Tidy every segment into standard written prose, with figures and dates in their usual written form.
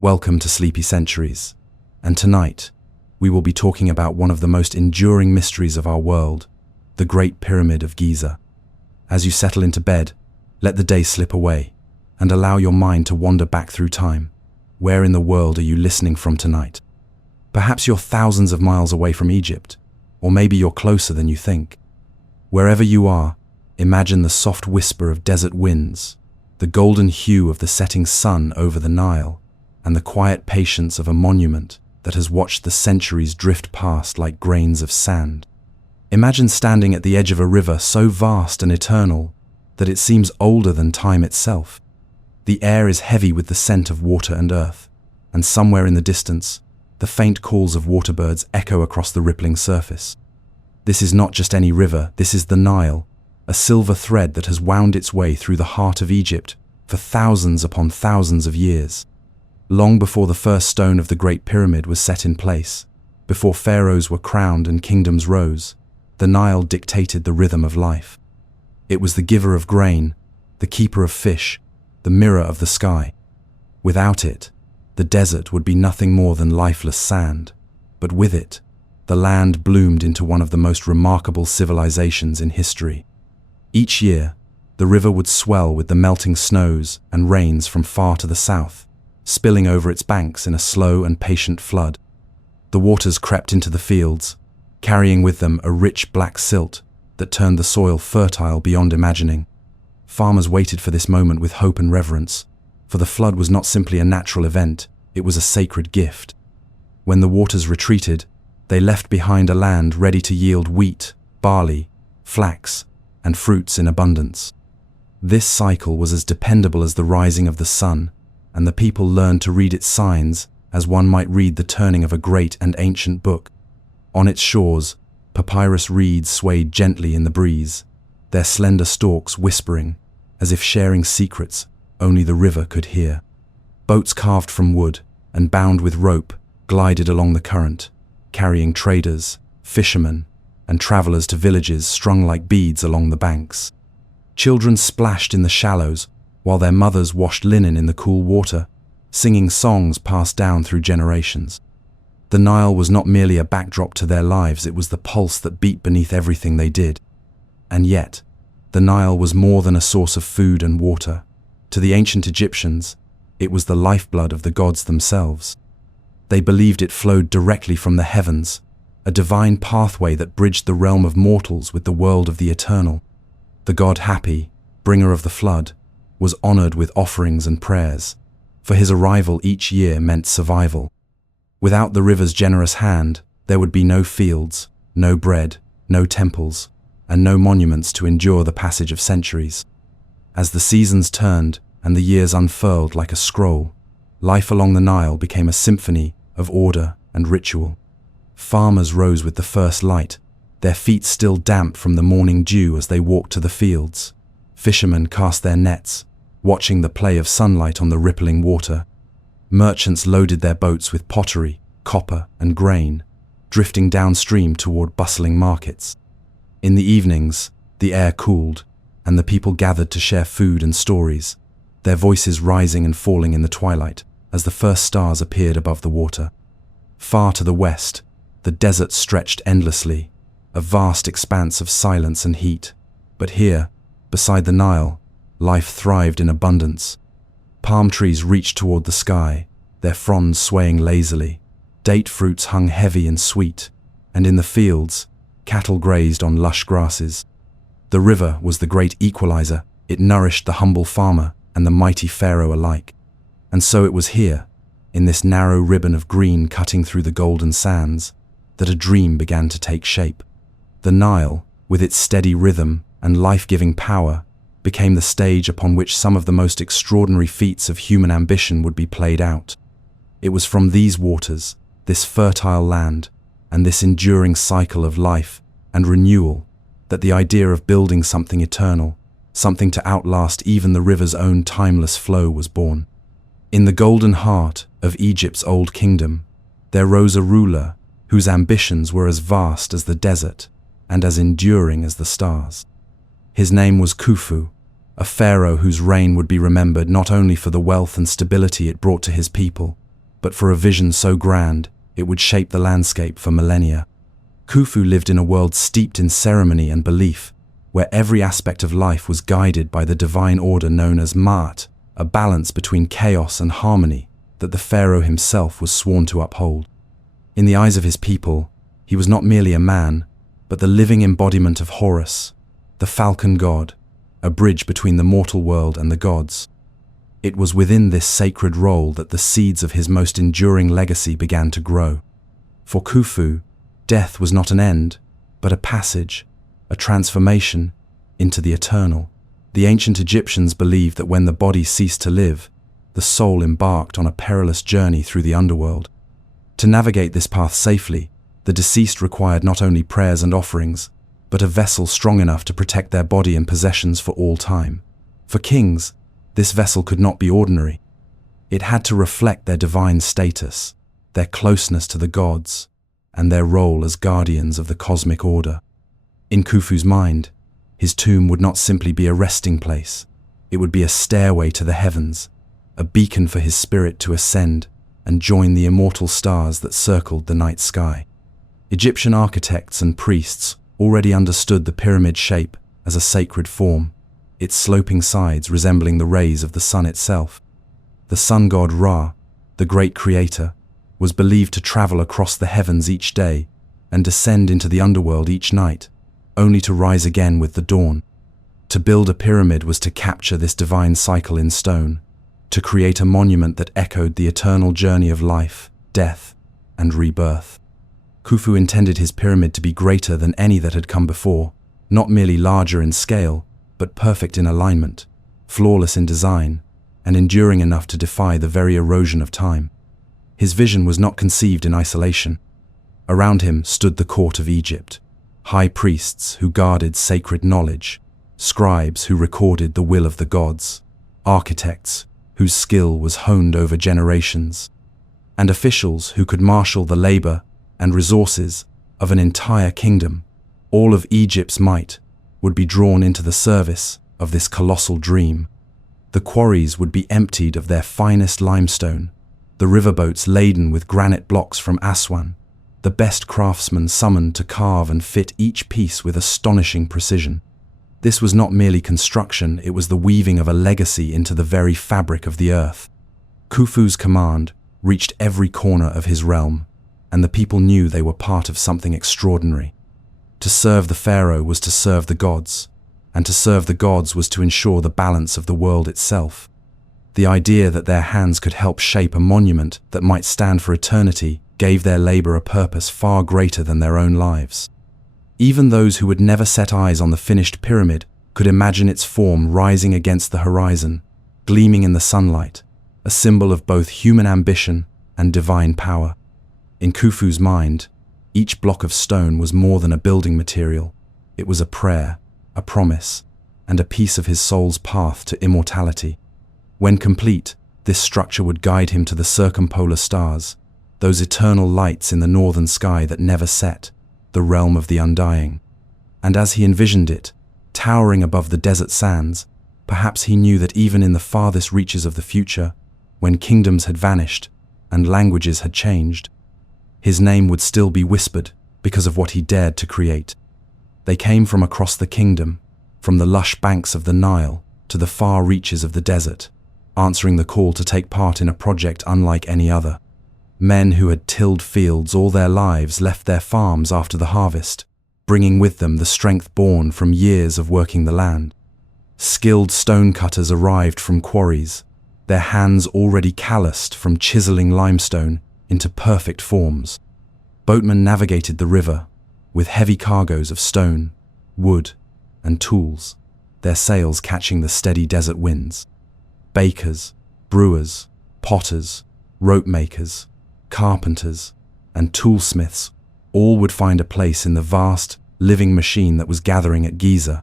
Welcome to Sleepy Centuries, and tonight we will be talking about one of the most enduring mysteries of our world, the Great Pyramid of Giza. As you settle into bed, let the day slip away and allow your mind to wander back through time. Where in the world are you listening from tonight? Perhaps you're thousands of miles away from Egypt, or maybe you're closer than you think. Wherever you are, imagine the soft whisper of desert winds, the golden hue of the setting sun over the Nile, and the quiet patience of a monument that has watched the centuries drift past like grains of sand. Imagine standing at the edge of a river so vast and eternal that it seems older than time itself. The air is heavy with the scent of water and earth, and somewhere in the distance, the faint calls of waterbirds echo across the rippling surface. This is not just any river, this is the Nile, a silver thread that has wound its way through the heart of Egypt for thousands upon thousands of years. Long before the first stone of the Great Pyramid was set in place, before pharaohs were crowned and kingdoms rose, the Nile dictated the rhythm of life. It was the giver of grain, the keeper of fish, the mirror of the sky. Without it, the desert would be nothing more than lifeless sand, but with it, the land bloomed into one of the most remarkable civilizations in history. Each year, the river would swell with the melting snows and rains from far to the south, spilling over its banks in a slow and patient flood. The waters crept into the fields, carrying with them a rich black silt that turned the soil fertile beyond imagining. Farmers waited for this moment with hope and reverence, for the flood was not simply a natural event, it was a sacred gift. When the waters retreated, they left behind a land ready to yield wheat, barley, flax, and fruits in abundance. This cycle was as dependable as the rising of the sun, and the people learned to read its signs as one might read the turning of a great and ancient book. On its shores, papyrus reeds swayed gently in the breeze, their slender stalks whispering, as if sharing secrets only the river could hear. Boats carved from wood and bound with rope glided along the current, carrying traders, fishermen, and travelers to villages strung like beads along the banks. Children splashed in the shallows, while their mothers washed linen in the cool water, singing songs passed down through generations. The Nile was not merely a backdrop to their lives, it was the pulse that beat beneath everything they did. And yet, the Nile was more than a source of food and water. To the ancient Egyptians, it was the lifeblood of the gods themselves. They believed it flowed directly from the heavens, a divine pathway that bridged the realm of mortals with the world of the eternal. The god Hapi, bringer of the flood, was honored with offerings and prayers, for his arrival each year meant survival. Without the river's generous hand, there would be no fields, no bread, no temples, and no monuments to endure the passage of centuries. As the seasons turned and the years unfurled like a scroll, life along the Nile became a symphony of order and ritual. Farmers rose with the first light, their feet still damp from the morning dew as they walked to the fields. Fishermen cast their nets, watching the play of sunlight on the rippling water. Merchants loaded their boats with pottery, copper, and grain, drifting downstream toward bustling markets. In the evenings, the air cooled, and the people gathered to share food and stories, their voices rising and falling in the twilight as the first stars appeared above the water. Far to the west, the desert stretched endlessly, a vast expanse of silence and heat. But here, beside the Nile, life thrived in abundance. Palm trees reached toward the sky, their fronds swaying lazily. Date fruits hung heavy and sweet, and in the fields, cattle grazed on lush grasses. The river was the great equalizer. It nourished the humble farmer and the mighty pharaoh alike. And so it was here, in this narrow ribbon of green cutting through the golden sands, that a dream began to take shape. The Nile, with its steady rhythm and life-giving power, became the stage upon which some of the most extraordinary feats of human ambition would be played out. It was from these waters, this fertile land, and this enduring cycle of life and renewal that the idea of building something eternal, something to outlast even the river's own timeless flow, was born. In the golden heart of Egypt's old kingdom, there rose a ruler whose ambitions were as vast as the desert and as enduring as the stars. His name was Khufu, a pharaoh whose reign would be remembered not only for the wealth and stability it brought to his people, but for a vision so grand, it would shape the landscape for millennia. Khufu lived in a world steeped in ceremony and belief, where every aspect of life was guided by the divine order known as Ma'at, a balance between chaos and harmony that the pharaoh himself was sworn to uphold. In the eyes of his people, he was not merely a man, but the living embodiment of Horus, the falcon god, a bridge between the mortal world and the gods. It was within this sacred role that the seeds of his most enduring legacy began to grow. For Khufu, death was not an end, but a passage, a transformation into the eternal. The ancient Egyptians believed that when the body ceased to live, the soul embarked on a perilous journey through the underworld. To navigate this path safely, the deceased required not only prayers and offerings, but a vessel strong enough to protect their body and possessions for all time. For kings, this vessel could not be ordinary. It had to reflect their divine status, their closeness to the gods, and their role as guardians of the cosmic order. In Khufu's mind, his tomb would not simply be a resting place. It would be a stairway to the heavens, a beacon for his spirit to ascend and join the immortal stars that circled the night sky. Egyptian architects and priests already understood the pyramid shape as a sacred form, its sloping sides resembling the rays of the sun itself. The sun god Ra, the great creator, was believed to travel across the heavens each day and descend into the underworld each night, only to rise again with the dawn. To build a pyramid was to capture this divine cycle in stone, to create a monument that echoed the eternal journey of life, death, and rebirth. Khufu intended his pyramid to be greater than any that had come before, not merely larger in scale, but perfect in alignment, flawless in design, and enduring enough to defy the very erosion of time. His vision was not conceived in isolation. Around him stood the court of Egypt, high priests who guarded sacred knowledge, scribes who recorded the will of the gods, architects whose skill was honed over generations, and officials who could marshal the labor and resources of an entire kingdom. All of Egypt's might would be drawn into the service of this colossal dream. The quarries would be emptied of their finest limestone, the riverboats laden with granite blocks from Aswan, the best craftsmen summoned to carve and fit each piece with astonishing precision. This was not merely construction, it was the weaving of a legacy into the very fabric of the earth. Khufu's command reached every corner of his realm, and the people knew they were part of something extraordinary. To serve the pharaoh was to serve the gods, and to serve the gods was to ensure the balance of the world itself. The idea that their hands could help shape a monument that might stand for eternity gave their labor a purpose far greater than their own lives. Even those who had never set eyes on the finished pyramid could imagine its form rising against the horizon, gleaming in the sunlight, a symbol of both human ambition and divine power. In Khufu's mind, each block of stone was more than a building material. It was a prayer, a promise, and a piece of his soul's path to immortality. When complete, this structure would guide him to the circumpolar stars, those eternal lights in the northern sky that never set, the realm of the undying. And as he envisioned it, towering above the desert sands, perhaps he knew that even in the farthest reaches of the future, when kingdoms had vanished and languages had changed, his name would still be whispered because of what he dared to create. They came from across the kingdom, from the lush banks of the Nile to the far reaches of the desert, answering the call to take part in a project unlike any other. Men who had tilled fields all their lives left their farms after the harvest, bringing with them the strength born from years of working the land. Skilled stonecutters arrived from quarries, their hands already calloused from chiseling limestone into perfect forms. Boatmen navigated the river with heavy cargoes of stone, wood, and tools, their sails catching the steady desert winds. Bakers, brewers, potters, rope makers, carpenters, and toolsmiths all would find a place in the vast, living machine that was gathering at Giza.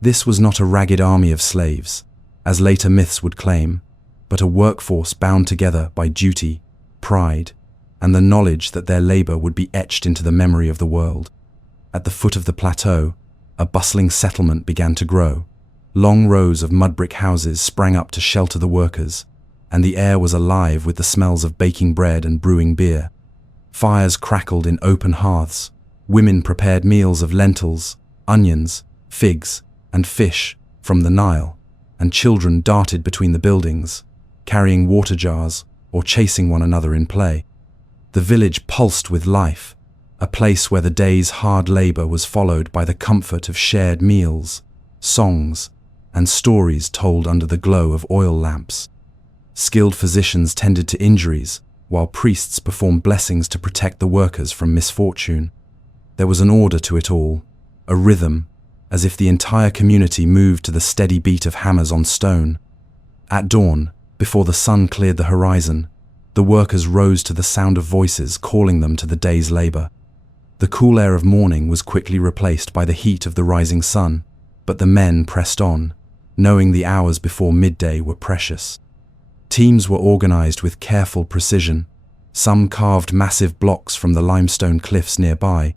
This was not a ragged army of slaves, as later myths would claim, but a workforce bound together by duty, pride, and the knowledge that their labor would be etched into the memory of the world. At the foot of the plateau, a bustling settlement began to grow. Long rows of mud brick houses sprang up to shelter the workers, and the air was alive with the smells of baking bread and brewing beer. Fires crackled in open hearths. Women prepared meals of lentils, onions, figs, and fish from the Nile, and children darted between the buildings, carrying water jars or chasing one another in play. The village pulsed with life, a place where the day's hard labor was followed by the comfort of shared meals, songs, and stories told under the glow of oil lamps. Skilled physicians tended to injuries, while priests performed blessings to protect the workers from misfortune. There was an order to it all, a rhythm, as if the entire community moved to the steady beat of hammers on stone. At dawn, before the sun cleared the horizon, the workers rose to the sound of voices calling them to the day's labor. The cool air of morning was quickly replaced by the heat of the rising sun, but the men pressed on, knowing the hours before midday were precious. Teams were organized with careful precision. Some carved massive blocks from the limestone cliffs nearby.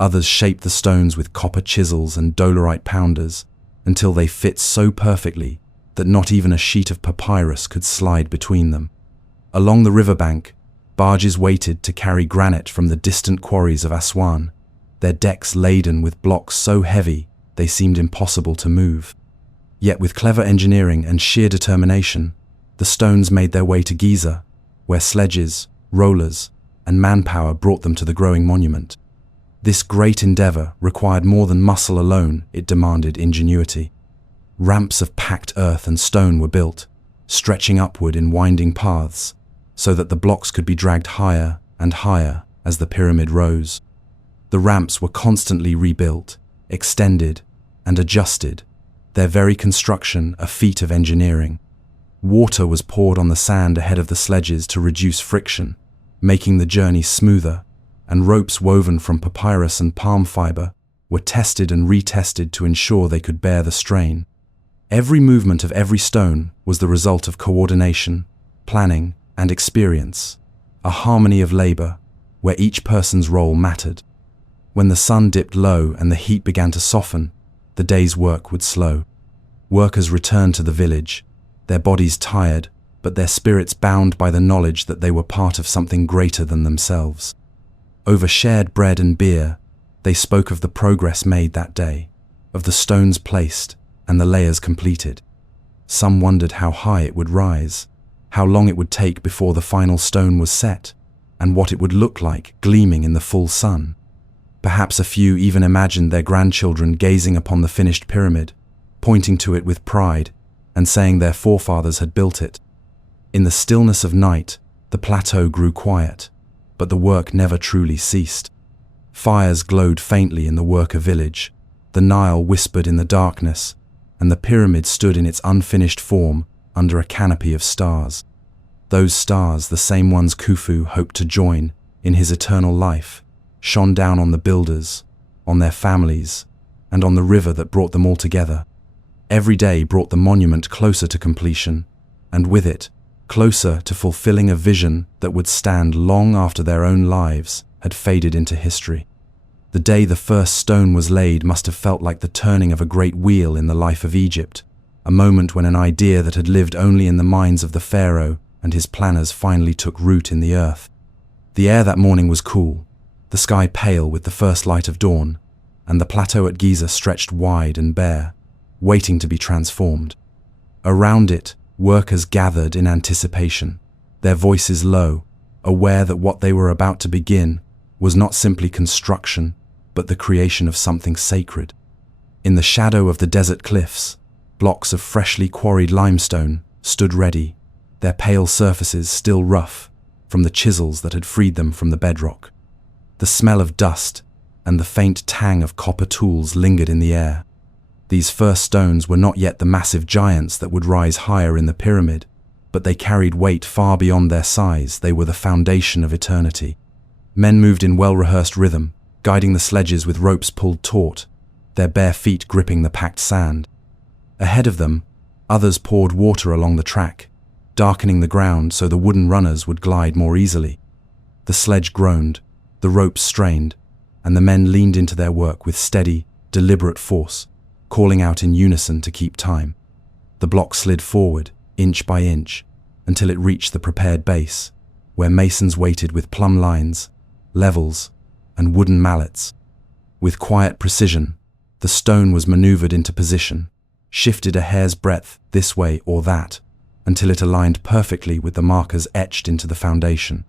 Others shaped the stones with copper chisels and dolerite pounders until they fit so perfectly that not even a sheet of papyrus could slide between them. Along the riverbank, barges waited to carry granite from the distant quarries of Aswan, their decks laden with blocks so heavy they seemed impossible to move. Yet with clever engineering and sheer determination, the stones made their way to Giza, where sledges, rollers, and manpower brought them to the growing monument. This great endeavor required more than muscle alone, it demanded ingenuity. Ramps of packed earth and stone were built, stretching upward in winding paths, so that the blocks could be dragged higher and higher as the pyramid rose. The ramps were constantly rebuilt, extended, and adjusted, their very construction a feat of engineering. Water was poured on the sand ahead of the sledges to reduce friction, making the journey smoother, and ropes woven from papyrus and palm fiber were tested and retested to ensure they could bear the strain. Every movement of every stone was the result of coordination, planning, and experience, a harmony of labor where each person's role mattered. When the sun dipped low and the heat began to soften, the day's work would slow. Workers returned to the village, their bodies tired, but their spirits bound by the knowledge that they were part of something greater than themselves. Over shared bread and beer, they spoke of the progress made that day, of the stones placed and the layers completed. Some wondered how high it would rise, how long it would take before the final stone was set, and what it would look like gleaming in the full sun. Perhaps a few even imagined their grandchildren gazing upon the finished pyramid, pointing to it with pride, and saying their forefathers had built it. In the stillness of night, the plateau grew quiet, but the work never truly ceased. Fires glowed faintly in the worker village, the Nile whispered in the darkness, and the pyramid stood in its unfinished form under a canopy of stars. Those stars, the same ones Khufu hoped to join in his eternal life, shone down on the builders, on their families, and on the river that brought them all together. Every day brought the monument closer to completion, and with it, closer to fulfilling a vision that would stand long after their own lives had faded into history. The day the first stone was laid must have felt like the turning of a great wheel in the life of Egypt, a moment when an idea that had lived only in the minds of the pharaoh and his planners finally took root in the earth. The air that morning was cool, the sky pale with the first light of dawn, and the plateau at Giza stretched wide and bare, waiting to be transformed. Around it, workers gathered in anticipation, their voices low, aware that what they were about to begin was not simply construction, but the creation of something sacred. In the shadow of the desert cliffs, blocks of freshly quarried limestone stood ready, their pale surfaces still rough from the chisels that had freed them from the bedrock. The smell of dust and the faint tang of copper tools lingered in the air. These first stones were not yet the massive giants that would rise higher in the pyramid, but they carried weight far beyond their size. They were the foundation of eternity. Men moved in well-rehearsed rhythm, guiding the sledges with ropes pulled taut, their bare feet gripping the packed sand. Ahead of them, others poured water along the track, darkening the ground so the wooden runners would glide more easily. The sledge groaned, the ropes strained, and the men leaned into their work with steady, deliberate force, calling out in unison to keep time. The block slid forward, inch by inch, until it reached the prepared base, where masons waited with plumb lines, levels, and wooden mallets. With quiet precision, the stone was maneuvered into position, shifted a hair's breadth this way or that, until it aligned perfectly with the markers etched into the foundation.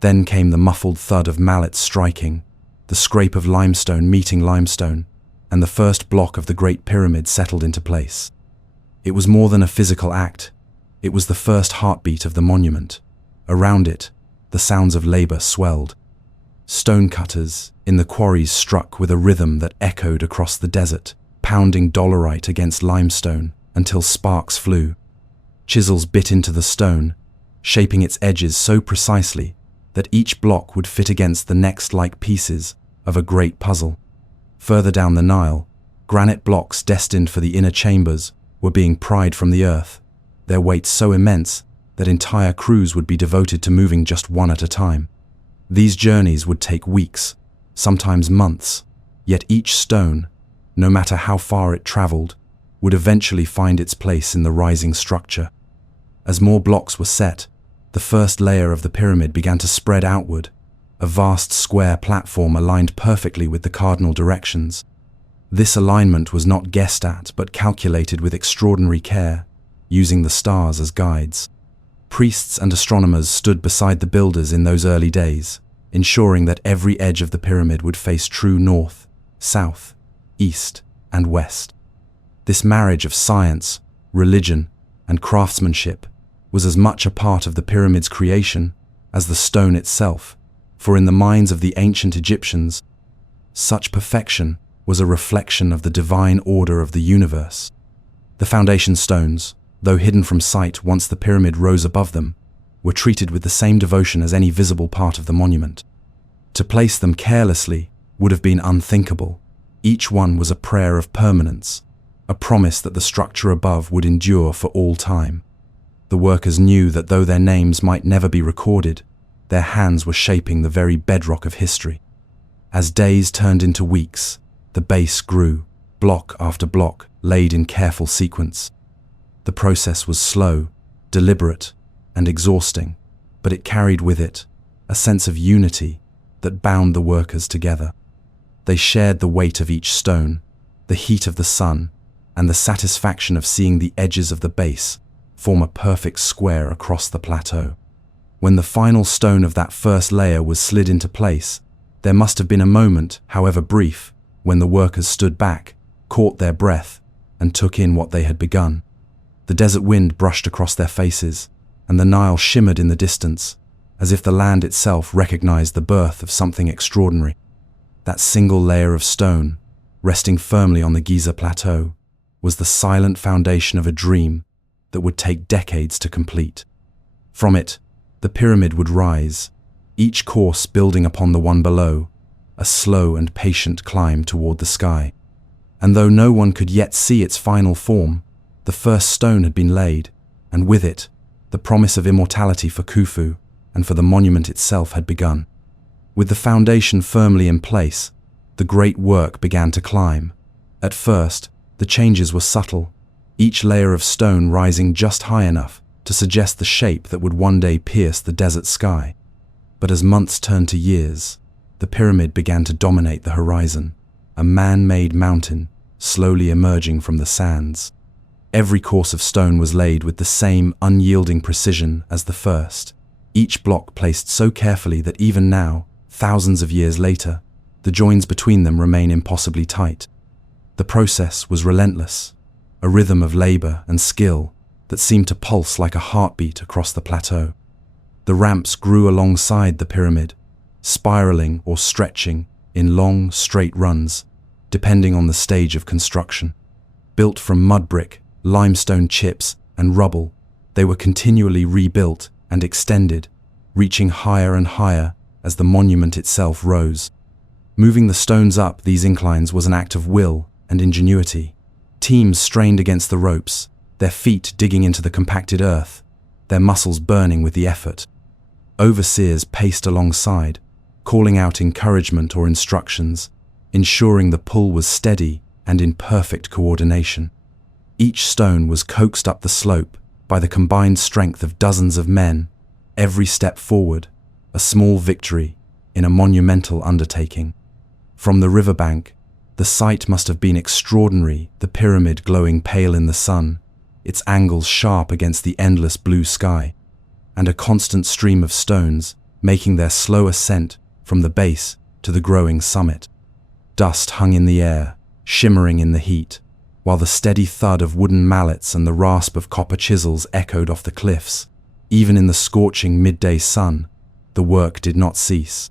Then came the muffled thud of mallets striking, the scrape of limestone meeting limestone, and the first block of the Great Pyramid settled into place. It was more than a physical act. It was the first heartbeat of the monument. Around it, the sounds of labor swelled. Stonecutters in the quarries struck with a rhythm that echoed across the desert, pounding dolerite against limestone until sparks flew. Chisels bit into the stone, shaping its edges so precisely that each block would fit against the next like pieces of a great puzzle. Further down the Nile, granite blocks destined for the inner chambers were being pried from the earth, their weight so immense that entire crews would be devoted to moving just one at a time. These journeys would take weeks, sometimes months, yet each stone, no matter how far it traveled, would eventually find its place in the rising structure. As more blocks were set, the first layer of the pyramid began to spread outward, a vast square platform aligned perfectly with the cardinal directions. This alignment was not guessed at, but calculated with extraordinary care, using the stars as guides. Priests and astronomers stood beside the builders in those early days, ensuring that every edge of the pyramid would face true north, south, east, and west. This marriage of science, religion, and craftsmanship was as much a part of the pyramid's creation as the stone itself, for in the minds of the ancient Egyptians, such perfection was a reflection of the divine order of the universe. The foundation stones, though hidden from sight once the pyramid rose above them, were treated with the same devotion as any visible part of the monument. To place them carelessly would have been unthinkable. Each one was a prayer of permanence, a promise that the structure above would endure for all time. The workers knew that though their names might never be recorded, their hands were shaping the very bedrock of history. As days turned into weeks, the base grew, block after block, laid in careful sequence. The process was slow, deliberate, and exhausting, but it carried with it a sense of unity that bound the workers together. They shared the weight of each stone, the heat of the sun, and the satisfaction of seeing the edges of the base form a perfect square across the plateau. When the final stone of that first layer was slid into place, there must have been a moment, however brief, when the workers stood back, caught their breath, and took in what they had begun. The desert wind brushed across their faces, and the Nile shimmered in the distance, as if the land itself recognized the birth of something extraordinary. That single layer of stone, resting firmly on the Giza plateau, was the silent foundation of a dream that would take decades to complete. From it, the pyramid would rise, each course building upon the one below, a slow and patient climb toward the sky. And though no one could yet see its final form, the first stone had been laid, and with it, the promise of immortality for Khufu and for the monument itself had begun. With the foundation firmly in place, the great work began to climb. At first, the changes were subtle, each layer of stone rising just high enough to suggest the shape that would one day pierce the desert sky. But as months turned to years, the pyramid began to dominate the horizon, a man-made mountain slowly emerging from the sands. Every course of stone was laid with the same unyielding precision as the first, each block placed so carefully that even now, thousands of years later, the joins between them remain impossibly tight. The process was relentless, a rhythm of labor and skill that seemed to pulse like a heartbeat across the plateau. The ramps grew alongside the pyramid, spiraling or stretching in long, straight runs, depending on the stage of construction. Built from mud brick, limestone chips, and rubble, they were continually rebuilt and extended, reaching higher and higher as the monument itself rose. Moving the stones up these inclines was an act of will and ingenuity. Teams strained against the ropes, their feet digging into the compacted earth, their muscles burning with the effort. Overseers paced alongside, calling out encouragement or instructions, ensuring the pull was steady and in perfect coordination. Each stone was coaxed up the slope, by the combined strength of dozens of men, every step forward, a small victory in a monumental undertaking. From the riverbank, the sight must have been extraordinary, the pyramid glowing pale in the sun, its angles sharp against the endless blue sky, and a constant stream of stones making their slow ascent from the base to the growing summit. Dust hung in the air, shimmering in the heat, while the steady thud of wooden mallets and the rasp of copper chisels echoed off the cliffs. Even in the scorching midday sun, the work did not cease.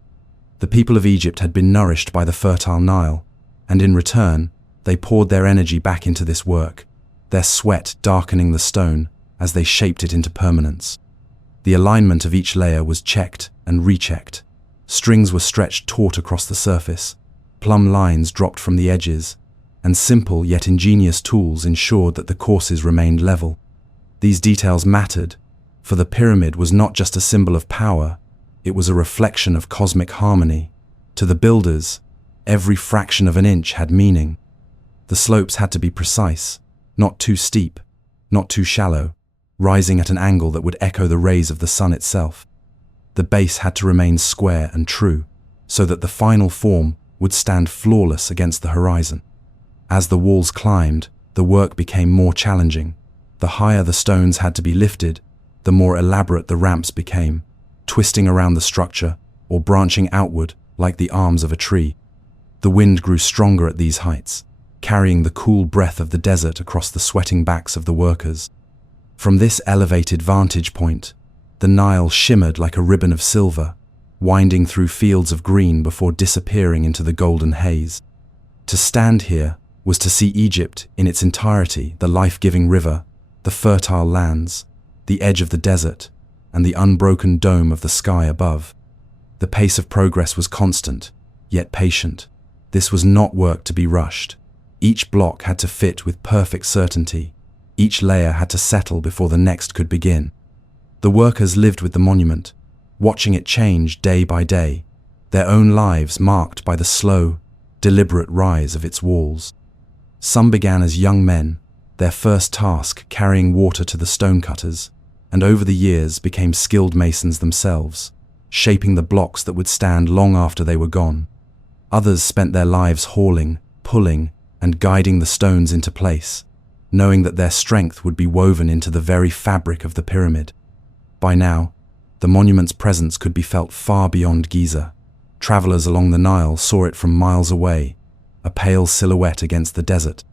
The people of Egypt had been nourished by the fertile Nile, and in return, they poured their energy back into this work, their sweat darkening the stone as they shaped it into permanence. The alignment of each layer was checked and rechecked. Strings were stretched taut across the surface, plumb lines dropped from the edges, and simple yet ingenious tools ensured that the courses remained level. These details mattered, for the pyramid was not just a symbol of power, it was a reflection of cosmic harmony. To the builders, every fraction of an inch had meaning. The slopes had to be precise, not too steep, not too shallow, rising at an angle that would echo the rays of the sun itself. The base had to remain square and true, so that the final form would stand flawless against the horizon. As the walls climbed, the work became more challenging. The higher the stones had to be lifted, the more elaborate the ramps became, twisting around the structure or branching outward like the arms of a tree. The wind grew stronger at these heights, carrying the cool breath of the desert across the sweating backs of the workers. From this elevated vantage point, the Nile shimmered like a ribbon of silver, winding through fields of green before disappearing into the golden haze. To stand here was to see Egypt in its entirety, the life-giving river, the fertile lands, the edge of the desert, and the unbroken dome of the sky above. The pace of progress was constant, yet patient. This was not work to be rushed. Each block had to fit with perfect certainty. Each layer had to settle before the next could begin. The workers lived with the monument, watching it change day by day, their own lives marked by the slow, deliberate rise of its walls. Some began as young men, their first task carrying water to the stonecutters, and over the years became skilled masons themselves, shaping the blocks that would stand long after they were gone. Others spent their lives hauling, pulling, and guiding the stones into place, knowing that their strength would be woven into the very fabric of the pyramid. By now, the monument's presence could be felt far beyond Giza. Travelers along the Nile saw it from miles away, a pale silhouette against the desert.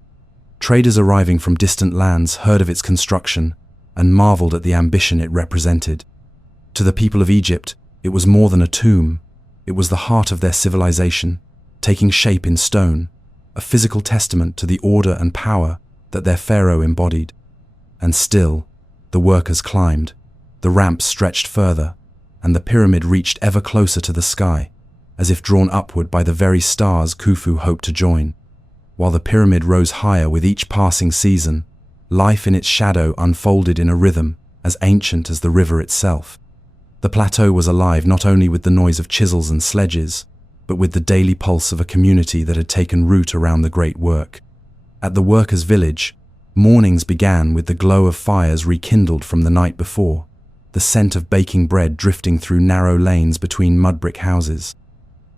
Traders arriving from distant lands heard of its construction and marveled at the ambition it represented. To the people of Egypt, it was more than a tomb. It was the heart of their civilization, taking shape in stone, a physical testament to the order and power that their pharaoh embodied. And still, the workers climbed. The ramps stretched further, and the pyramid reached ever closer to the sky, as if drawn upward by the very stars Khufu hoped to join. While the pyramid rose higher with each passing season, life in its shadow unfolded in a rhythm as ancient as the river itself. The plateau was alive not only with the noise of chisels and sledges, but with the daily pulse of a community that had taken root around the great work. At the workers' village, mornings began with the glow of fires rekindled from the night before, the scent of baking bread drifting through narrow lanes between mud-brick houses.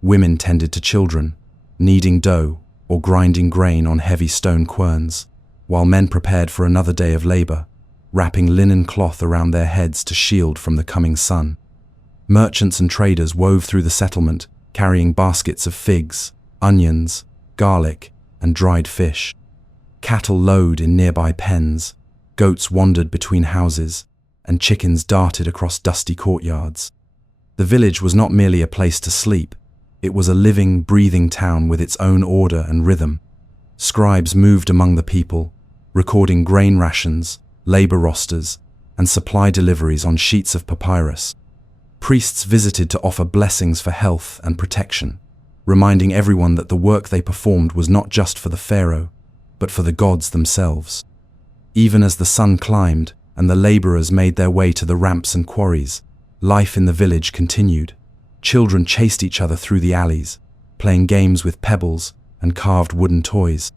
Women tended to children, kneading dough or grinding grain on heavy stone querns, while men prepared for another day of labor, wrapping linen cloth around their heads to shield from the coming sun. Merchants and traders wove through the settlement, carrying baskets of figs, onions, garlic, and dried fish. Cattle lowed in nearby pens, goats wandered between houses, and chickens darted across dusty courtyards. The village was not merely a place to sleep, it was a living, breathing town with its own order and rhythm. Scribes moved among the people, recording grain rations, labor rosters, and supply deliveries on sheets of papyrus. Priests visited to offer blessings for health and protection, reminding everyone that the work they performed was not just for the pharaoh, but for the gods themselves. Even as the sun climbed and the laborers made their way to the ramps and quarries, life in the village continued. Children chased each other through the alleys, playing games with pebbles and carved wooden toys.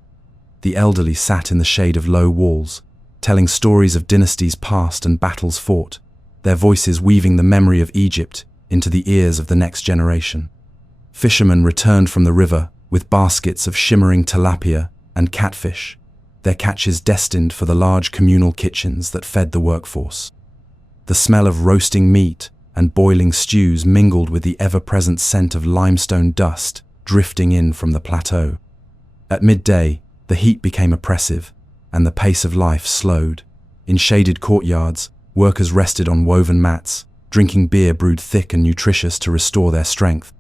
The elderly sat in the shade of low walls, telling stories of dynasties past and battles fought, their voices weaving the memory of Egypt into the ears of the next generation. Fishermen returned from the river with baskets of shimmering tilapia and catfish, their catches destined for the large communal kitchens that fed the workforce. The smell of roasting meat and boiling stews mingled with the ever-present scent of limestone dust drifting in from the plateau. At midday, the heat became oppressive, and the pace of life slowed. In shaded courtyards, workers rested on woven mats, drinking beer brewed thick and nutritious to restore their strength.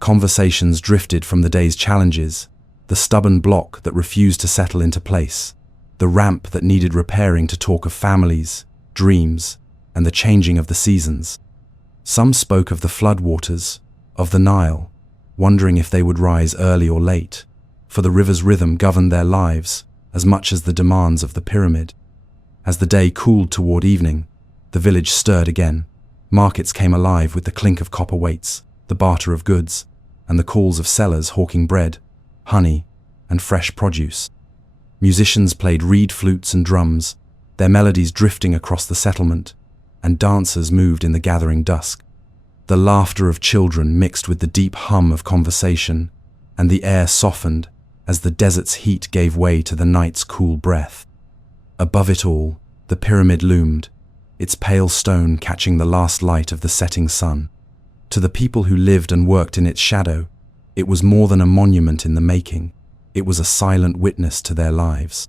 Conversations drifted from the day's challenges, the stubborn block that refused to settle into place, the ramp that needed repairing to talk of families, dreams, and the changing of the seasons. Some spoke of the floodwaters, of the Nile, wondering if they would rise early or late, for the river's rhythm governed their lives as much as the demands of the pyramid. As the day cooled toward evening, the village stirred again. Markets came alive with the clink of copper weights, the barter of goods, and the calls of sellers hawking bread, honey, and fresh produce. Musicians played reed flutes and drums, their melodies drifting across the settlement, and dancers moved in the gathering dusk. The laughter of children mixed with the deep hum of conversation, and the air softened as the desert's heat gave way to the night's cool breath. Above it all, the pyramid loomed, its pale stone catching the last light of the setting sun. To the people who lived and worked in its shadow, it was more than a monument in the making. It was a silent witness to their lives.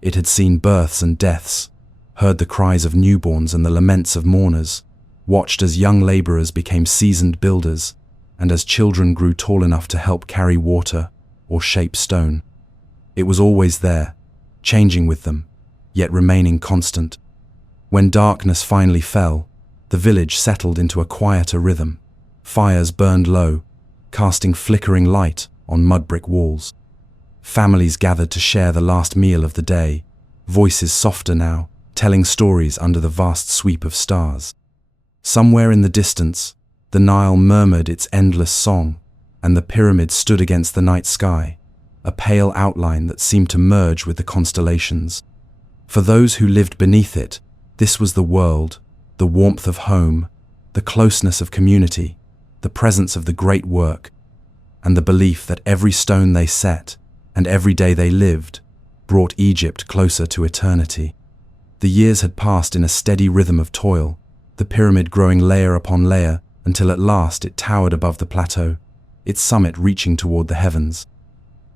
It had seen births and deaths, heard the cries of newborns and the laments of mourners, watched as young laborers became seasoned builders, and as children grew tall enough to help carry water or shape stone. It was always there, changing with them, yet remaining constant. When darkness finally fell, the village settled into a quieter rhythm. Fires burned low, casting flickering light on mud-brick walls. Families gathered to share the last meal of the day, voices softer now, telling stories under the vast sweep of stars. Somewhere in the distance, the Nile murmured its endless song, and the pyramid stood against the night sky, a pale outline that seemed to merge with the constellations. For those who lived beneath it, this was the world, the warmth of home, the closeness of community, the presence of the great work, and the belief that every stone they set and every day they lived brought Egypt closer to eternity. The years had passed in a steady rhythm of toil, the pyramid growing layer upon layer until at last it towered above the plateau, its summit reaching toward the heavens.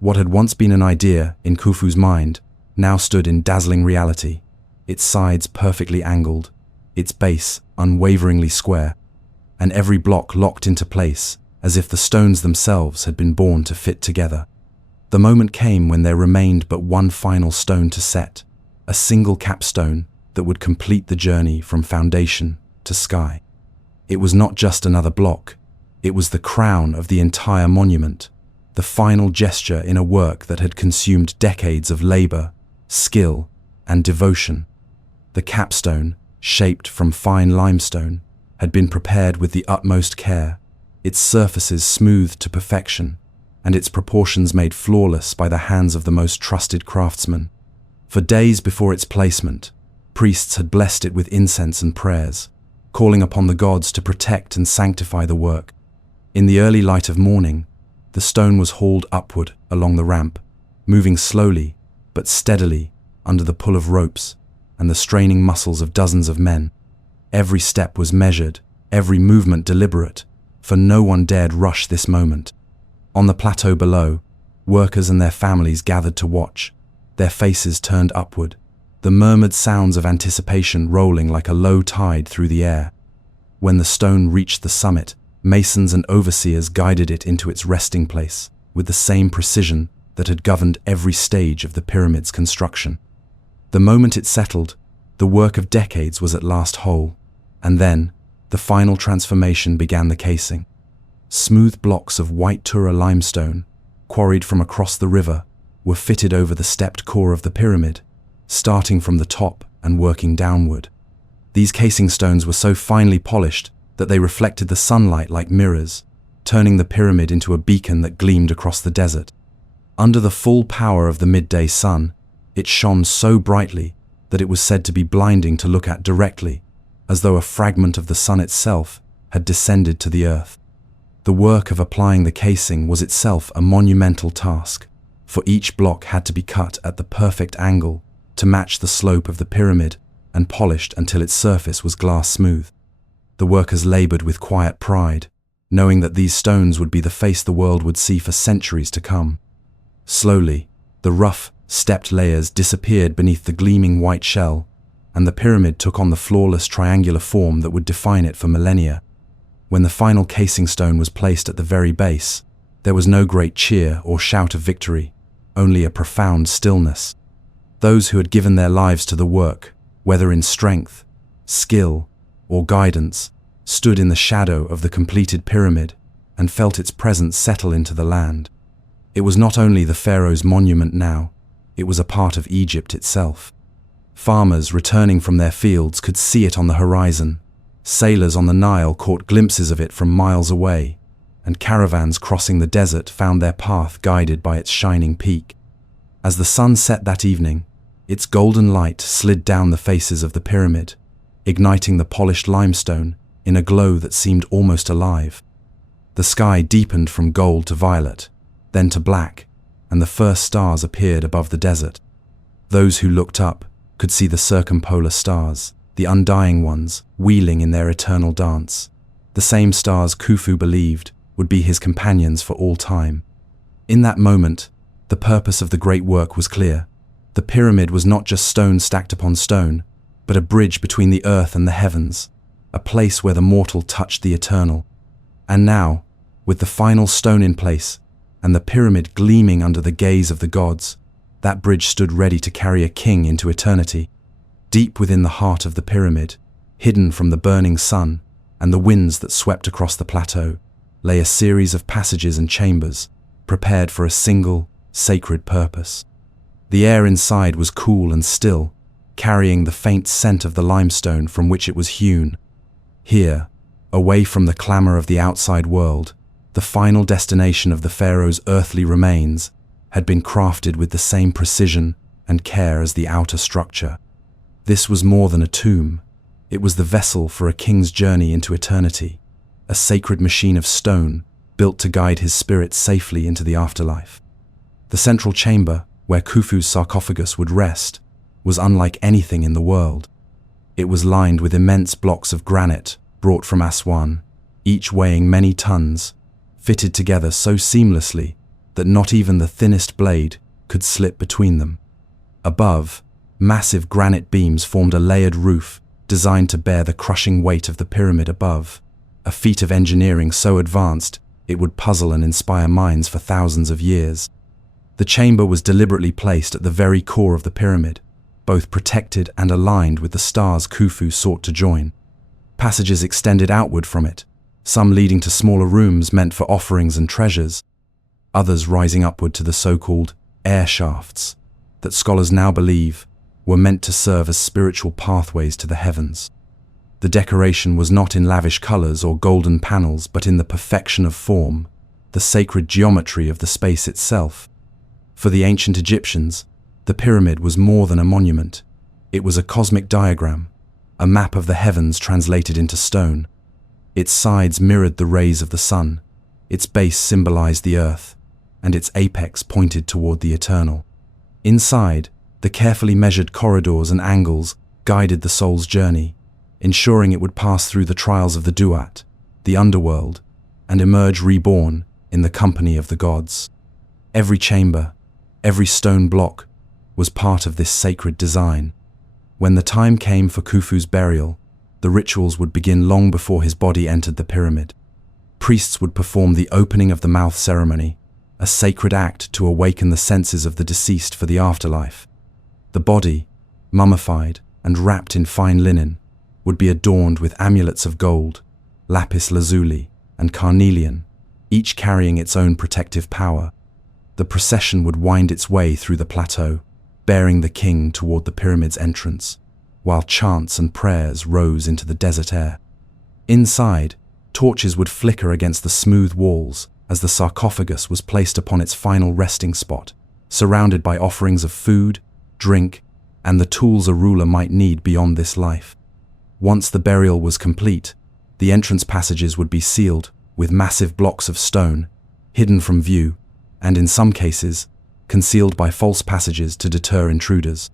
What had once been an idea in Khufu's mind now stood in dazzling reality, its sides perfectly angled, its base unwaveringly square, and every block locked into place as if the stones themselves had been born to fit together. The moment came when there remained but one final stone to set, a single capstone that would complete the journey from foundation to sky. It was not just another block, it was the crown of the entire monument, the final gesture in a work that had consumed decades of labor, skill, and devotion. The capstone, shaped from fine limestone, had been prepared with the utmost care, its surfaces smoothed to perfection, and its proportions made flawless by the hands of the most trusted craftsmen. For days before its placement, priests had blessed it with incense and prayers, calling upon the gods to protect and sanctify the work. In the early light of morning, the stone was hauled upward along the ramp, moving slowly but steadily under the pull of ropes and the straining muscles of dozens of men. Every step was measured, every movement deliberate, for no one dared rush this moment. On the plateau below, workers and their families gathered to watch, their faces turned upward, the murmured sounds of anticipation rolling like a low tide through the air. When the stone reached the summit, masons and overseers guided it into its resting place with the same precision that had governed every stage of the pyramid's construction. The moment it settled, the work of decades was at last whole, and then the final transformation began. The casing. Smooth blocks of white Tura limestone, quarried from across the river, were fitted over the stepped core of the pyramid, starting from the top and working downward. These casing stones were so finely polished that they reflected the sunlight like mirrors, turning the pyramid into a beacon that gleamed across the desert. Under the full power of the midday sun, it shone so brightly that it was said to be blinding to look at directly, as though a fragment of the sun itself had descended to the earth. The work of applying the casing was itself a monumental task, for each block had to be cut at the perfect angle to match the slope of the pyramid and polished until its surface was glass smooth. The workers labored with quiet pride, knowing that these stones would be the face the world would see for centuries to come. Slowly, the rough, stepped layers disappeared beneath the gleaming white shell, and the pyramid took on the flawless triangular form that would define it for millennia. When the final casing stone was placed at the very base, there was no great cheer or shout of victory, only a profound stillness. Those who had given their lives to the work, whether in strength, skill, or guidance, stood in the shadow of the completed pyramid and felt its presence settle into the land. It was not only the pharaoh's monument now, it was a part of Egypt itself. Farmers returning from their fields could see it on the horizon. Sailors on the Nile caught glimpses of it from miles away, and caravans crossing the desert found their path guided by its shining peak. As the sun set that evening, its golden light slid down the faces of the pyramid, igniting the polished limestone in a glow that seemed almost alive. The sky deepened from gold to violet, then to black, and the first stars appeared above the desert. Those who looked up could see the circumpolar stars, the undying ones, wheeling in their eternal dance, the same stars Khufu believed would be his companions for all time. In that moment, the purpose of the great work was clear. The pyramid was not just stone stacked upon stone, but a bridge between the earth and the heavens, a place where the mortal touched the eternal. And now, with the final stone in place, and the pyramid gleaming under the gaze of the gods, that bridge stood ready to carry a king into eternity. Deep within the heart of the pyramid, hidden from the burning sun and the winds that swept across the plateau, lay a series of passages and chambers, prepared for a single, sacred purpose. The air inside was cool and still, carrying the faint scent of the limestone from which it was hewn. Here, away from the clamor of the outside world, the final destination of the pharaoh's earthly remains had been crafted with the same precision and care as the outer structure. This was more than a tomb. It was the vessel for a king's journey into eternity, a sacred machine of stone built to guide his spirit safely into the afterlife. The central chamber, where Khufu's sarcophagus would rest, was unlike anything in the world. It was lined with immense blocks of granite brought from Aswan, each weighing many tons, fitted together so seamlessly that not even the thinnest blade could slip between them. Above, massive granite beams formed a layered roof designed to bear the crushing weight of the pyramid above, a feat of engineering so advanced it would puzzle and inspire minds for thousands of years. The chamber was deliberately placed at the very core of the pyramid, both protected and aligned with the stars Khufu sought to join. Passages extended outward from it, some leading to smaller rooms meant for offerings and treasures, others rising upward to the so-called air shafts that scholars now believe were meant to serve as spiritual pathways to the heavens. The decoration was not in lavish colors or golden panels, but in the perfection of form, the sacred geometry of the space itself. For the ancient Egyptians, the pyramid was more than a monument. It was a cosmic diagram, a map of the heavens translated into stone. Its sides mirrored the rays of the sun, its base symbolized the earth, and its apex pointed toward the eternal. Inside, the carefully measured corridors and angles guided the soul's journey, ensuring it would pass through the trials of the Duat, the underworld, and emerge reborn in the company of the gods. Every chamber, every stone block, was part of this sacred design. When the time came for Khufu's burial, the rituals would begin long before his body entered the pyramid. Priests would perform the opening of the mouth ceremony, a sacred act to awaken the senses of the deceased for the afterlife. The body, mummified and wrapped in fine linen, would be adorned with amulets of gold, lapis lazuli, and carnelian, each carrying its own protective power. The procession would wind its way through the plateau, bearing the king toward the pyramid's entrance, while chants and prayers rose into the desert air. Inside, torches would flicker against the smooth walls as the sarcophagus was placed upon its final resting spot, surrounded by offerings of food, drink, and the tools a ruler might need beyond this life. Once the burial was complete, the entrance passages would be sealed with massive blocks of stone, hidden from view, and in some cases, concealed by false passages to deter intruders.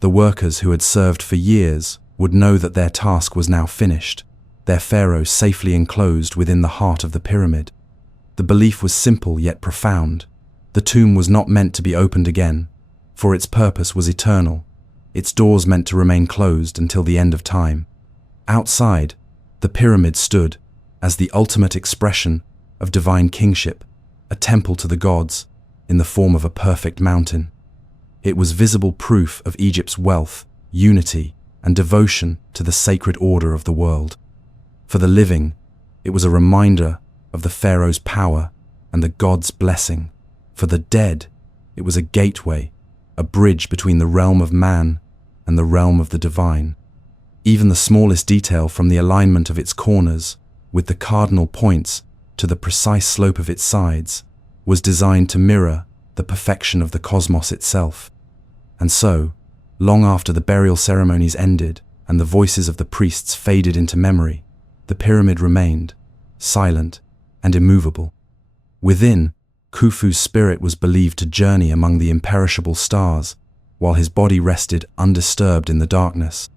The workers who had served for years would know that their task was now finished, their pharaoh safely enclosed within the heart of the pyramid. The belief was simple yet profound. The tomb was not meant to be opened again, for its purpose was eternal, its doors meant to remain closed until the end of time. Outside, the pyramid stood as the ultimate expression of divine kingship, a temple to the gods in the form of a perfect mountain. It was visible proof of Egypt's wealth, unity, and devotion to the sacred order of the world. For the living, it was a reminder of the pharaoh's power and the god's blessing. For the dead, it was a gateway, a bridge between the realm of man and the realm of the divine. Even the smallest detail, from the alignment of its corners with the cardinal points to the precise slope of its sides, was designed to mirror the perfection of the cosmos itself. And so, long after the burial ceremonies ended and the voices of the priests faded into memory, the pyramid remained, silent and immovable. Within, Khufu's spirit was believed to journey among the imperishable stars, while his body rested undisturbed in the darkness.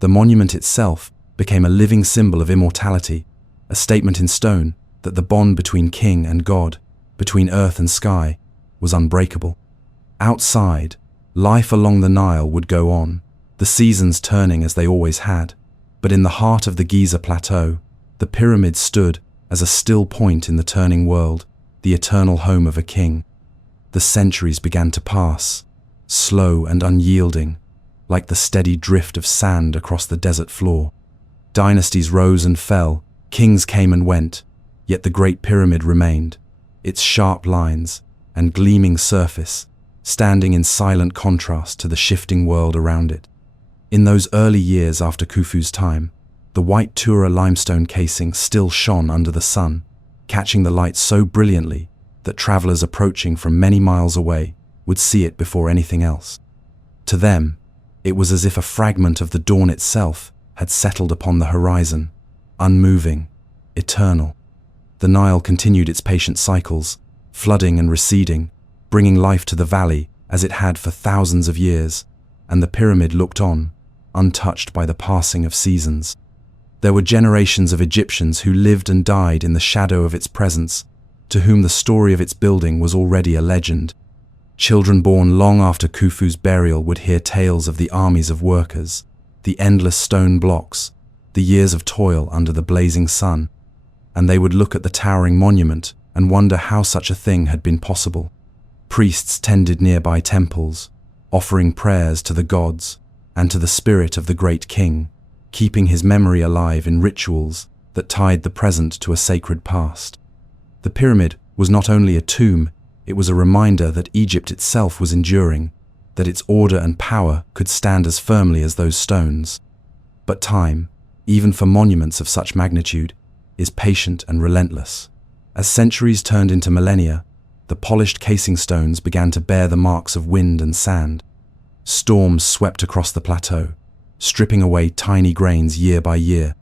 The monument itself became a living symbol of immortality, a statement in stone that the bond between king and god, between earth and sky, was unbreakable. Outside, life along the Nile would go on, the seasons turning as they always had, but in the heart of the Giza plateau, the pyramid stood as a still point in the turning world, the eternal home of a king. The centuries began to pass, slow and unyielding, like the steady drift of sand across the desert floor. Dynasties rose and fell, kings came and went, yet the Great Pyramid remained, its sharp lines and gleaming surface standing in silent contrast to the shifting world around it. In those early years after Khufu's time, the white Tura limestone casing still shone under the sun, catching the light so brilliantly that travelers approaching from many miles away would see it before anything else. To them, it was as if a fragment of the dawn itself had settled upon the horizon, unmoving, eternal. The Nile continued its patient cycles, flooding and receding, bringing life to the valley as it had for thousands of years, and the pyramid looked on, untouched by the passing of seasons. There were generations of Egyptians who lived and died in the shadow of its presence, to whom the story of its building was already a legend. Children born long after Khufu's burial would hear tales of the armies of workers, the endless stone blocks, the years of toil under the blazing sun, and they would look at the towering monument and wonder how such a thing had been possible. Priests tended nearby temples, offering prayers to the gods and to the spirit of the great king, keeping his memory alive in rituals that tied the present to a sacred past. The pyramid was not only a tomb, it was a reminder that Egypt itself was enduring, that its order and power could stand as firmly as those stones. But time, even for monuments of such magnitude, is patient and relentless. As centuries turned into millennia, the polished casing stones began to bear the marks of wind and sand. Storms swept across the plateau, stripping away tiny grains year by year.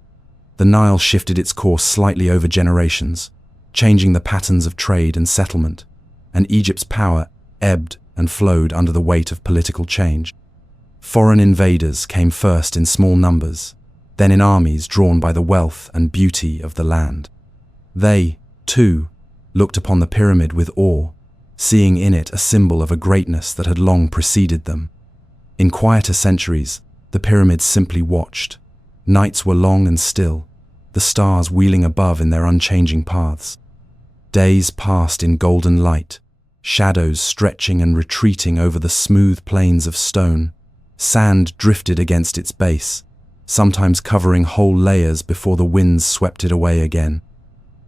The Nile shifted its course slightly over generations, changing the patterns of trade and settlement, and Egypt's power ebbed and flowed under the weight of political change. Foreign invaders came first in small numbers, then in armies drawn by the wealth and beauty of the land. They, too, looked upon the pyramid with awe, seeing in it a symbol of a greatness that had long preceded them. In quieter centuries, the pyramid simply watched. Nights were long and still, the stars wheeling above in their unchanging paths. Days passed in golden light, shadows stretching and retreating over the smooth plains of stone. Sand drifted against its base, sometimes covering whole layers before the winds swept it away again.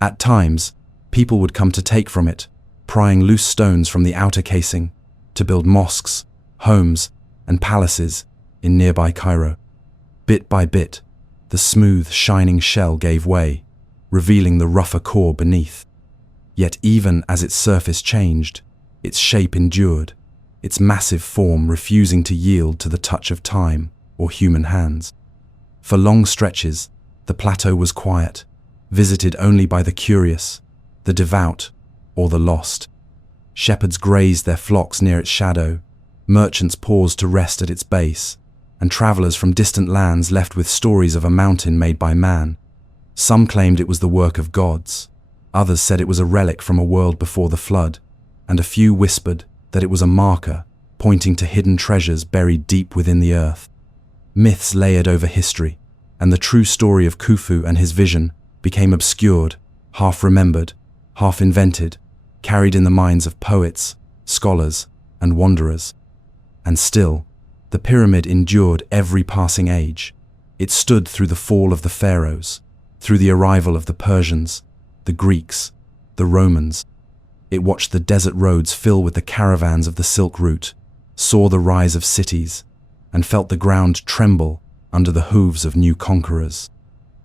At times, people would come to take from it, prying loose stones from the outer casing to build mosques, homes, and palaces in nearby Cairo. Bit by bit, the smooth, shining shell gave way, revealing the rougher core beneath. Yet even as its surface changed, its shape endured. its massive form refusing to yield to the touch of time or human hands. For long stretches, the plateau was quiet, visited only by the curious, the devout, or the lost. Shepherds grazed their flocks near its shadow, merchants paused to rest at its base, and travelers from distant lands left with stories of a mountain made by man. Some claimed it was the work of gods, others said it was a relic from a world before the flood, and a few whispered that it was a marker pointing to hidden treasures buried deep within the earth. Myths layered over history, and the true story of Khufu and his vision became obscured, half remembered, half invented, carried in the minds of poets, scholars, and wanderers. And still, the pyramid endured every passing age. It stood through the fall of the pharaohs, through the arrival of the Persians, the Greeks, the Romans. It watched the desert roads fill with the caravans of the Silk Route, saw the rise of cities, and felt the ground tremble under the hooves of new conquerors.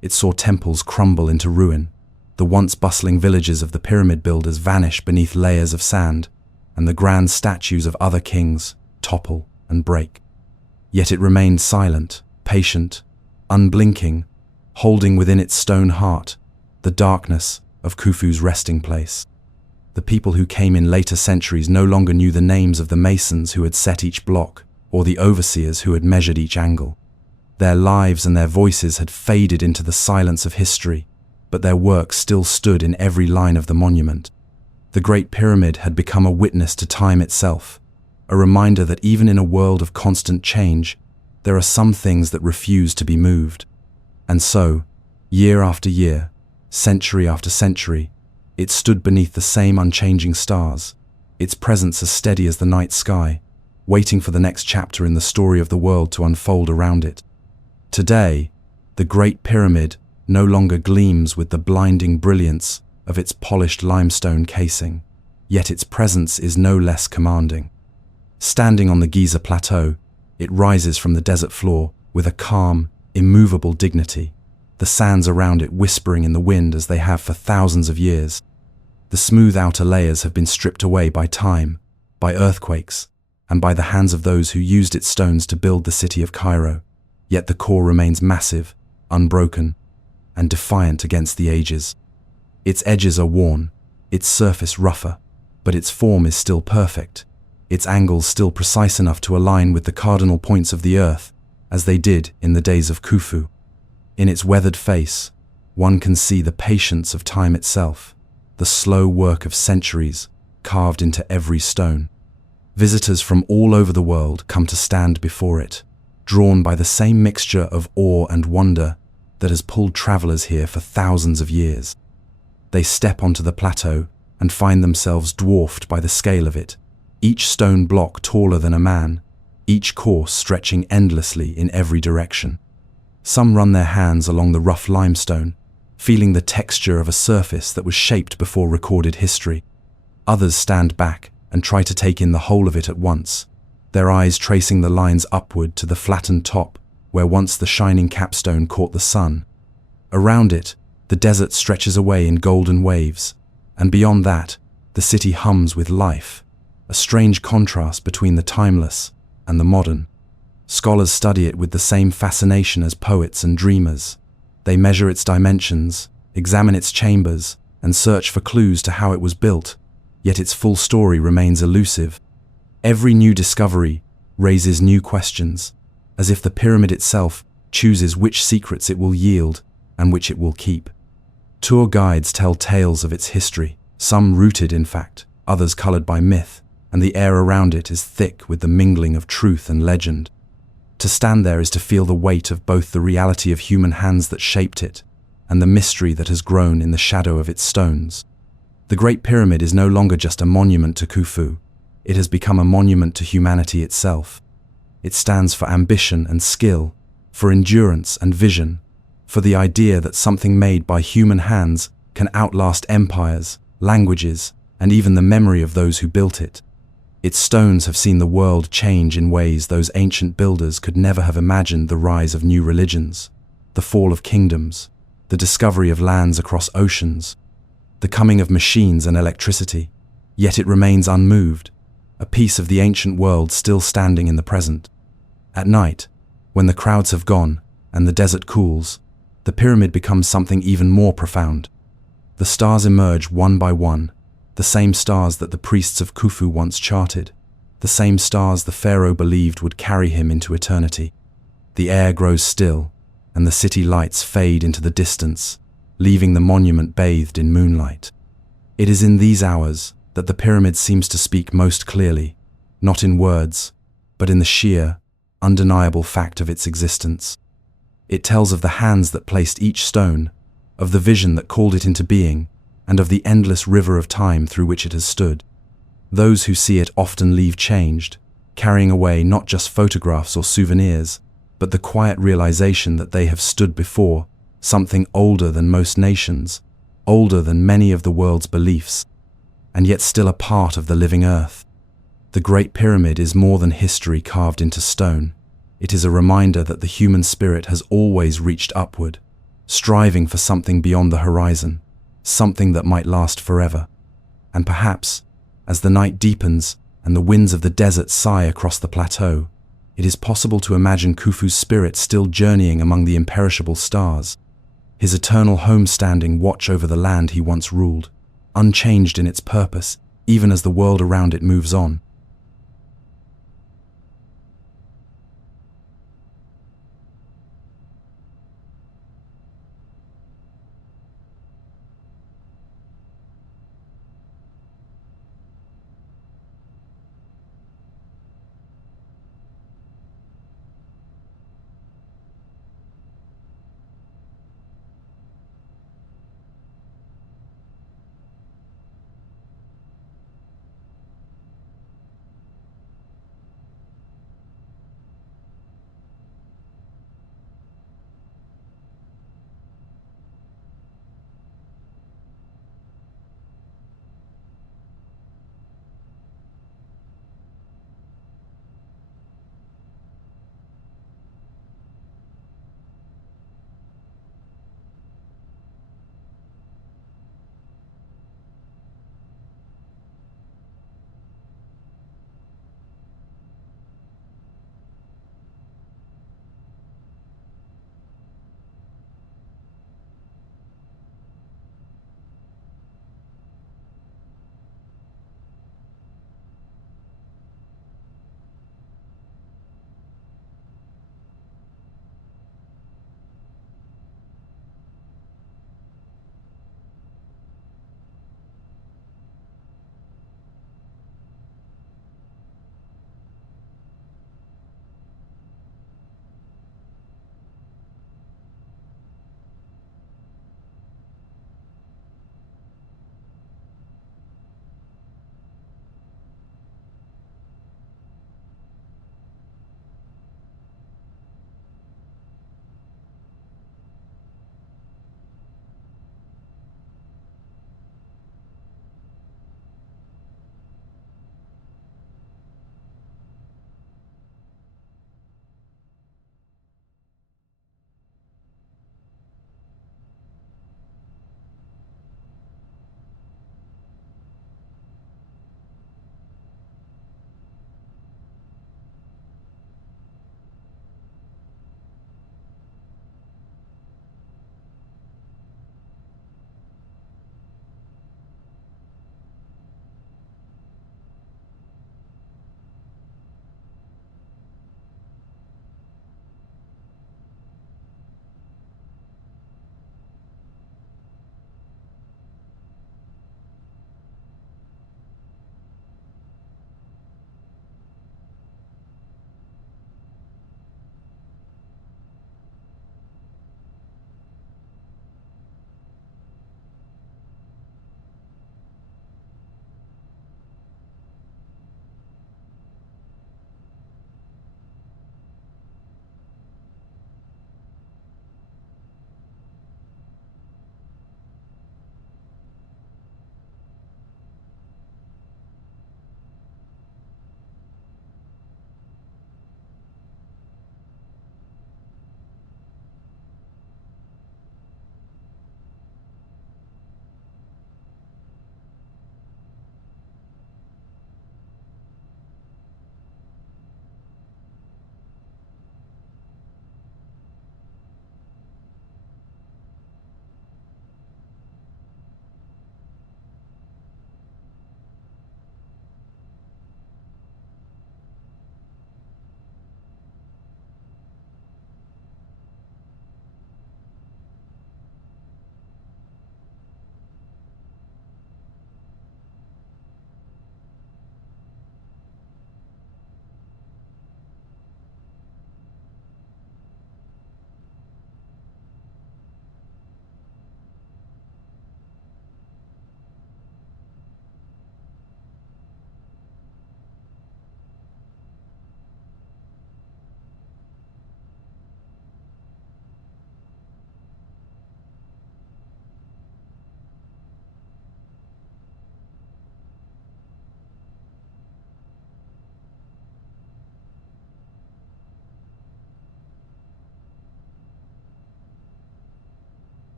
It saw temples crumble into ruin, the once bustling villages of the pyramid builders vanish beneath layers of sand, and the grand statues of other kings topple and break. Yet it remained silent, patient, unblinking, holding within its stone heart the darkness of Khufu's resting place. The people who came in later centuries no longer knew the names of the masons who had set each block, or the overseers who had measured each angle. Their lives and their voices had faded into the silence of history, but their work still stood in every line of the monument. The Great Pyramid had become a witness to time itself, a reminder that even in a world of constant change, there are some things that refuse to be moved. And so, year after year, century after century, it stood beneath the same unchanging stars, its presence as steady as the night sky, waiting for the next chapter in the story of the world to unfold around it. Today, the Great Pyramid no longer gleams with the blinding brilliance of its polished limestone casing, yet its presence is no less commanding. Standing on the Giza plateau, it rises from the desert floor with a calm, immovable dignity, the sands around it whispering in the wind as they have for thousands of years. The smooth outer layers have been stripped away by time, by earthquakes, and by the hands of those who used its stones to build the city of Cairo, yet the core remains massive, unbroken, and defiant against the ages. Its edges are worn, its surface rougher, but its form is still perfect, its angles still precise enough to align with the cardinal points of the earth, as they did in the days of Khufu. In its weathered face, one can see the patience of time itself, the slow work of centuries carved into every stone. Visitors from all over the world come to stand before it, drawn by the same mixture of awe and wonder that has pulled travelers here for thousands of years. They step onto the plateau and find themselves dwarfed by the scale of it, each stone block taller than a man, each course stretching endlessly in every direction. Some run their hands along the rough limestone, feeling the texture of a surface that was shaped before recorded history. Others stand back and try to take in the whole of it at once, their eyes tracing the lines upward to the flattened top where once the shining capstone caught the sun. Around it, the desert stretches away in golden waves, and beyond that, the city hums with life, a strange contrast between the timeless and the modern. Scholars study it with the same fascination as poets and dreamers. They measure its dimensions, examine its chambers, and search for clues to how it was built, yet its full story remains elusive. Every new discovery raises new questions, as if the pyramid itself chooses which secrets it will yield and which it will keep. Tour guides tell tales of its history, some rooted in fact, others colored by myth, and the air around it is thick with the mingling of truth and legend. To stand there is to feel the weight of both the reality of human hands that shaped it and the mystery that has grown in the shadow of its stones. The Great Pyramid is no longer just a monument to Khufu. It has become a monument to humanity itself. It stands for ambition and skill, for endurance and vision, for the idea that something made by human hands can outlast empires, languages, and even the memory of those who built it. Its stones have seen the world change in ways those ancient builders could never have imagined: the rise of new religions, the fall of kingdoms, the discovery of lands across oceans, the coming of machines and electricity. Yet it remains unmoved, a piece of the ancient world still standing in the present. At night, when the crowds have gone and the desert cools, the pyramid becomes something even more profound. The stars emerge one by one, the same stars that the priests of Khufu once charted, the same stars the pharaoh believed would carry him into eternity. The air grows still, and the city lights fade into the distance, leaving the monument bathed in moonlight. It is in these hours that the pyramid seems to speak most clearly, not in words, but in the sheer, undeniable fact of its existence. It tells of the hands that placed each stone, of the vision that called it into being, and of the endless river of time through which it has stood. Those who see it often leave changed, carrying away not just photographs or souvenirs, but the quiet realization that they have stood before something older than most nations, older than many of the world's beliefs, and yet still a part of the living earth. The Great Pyramid is more than history carved into stone. It is a reminder that the human spirit has always reached upward, striving for something beyond the horizon, something that might last forever. And perhaps, as the night deepens and the winds of the desert sigh across the plateau, it is possible to imagine Khufu's spirit still journeying among the imperishable stars, his eternal home standing watch over the land he once ruled, unchanged in its purpose, even as the world around it moves on.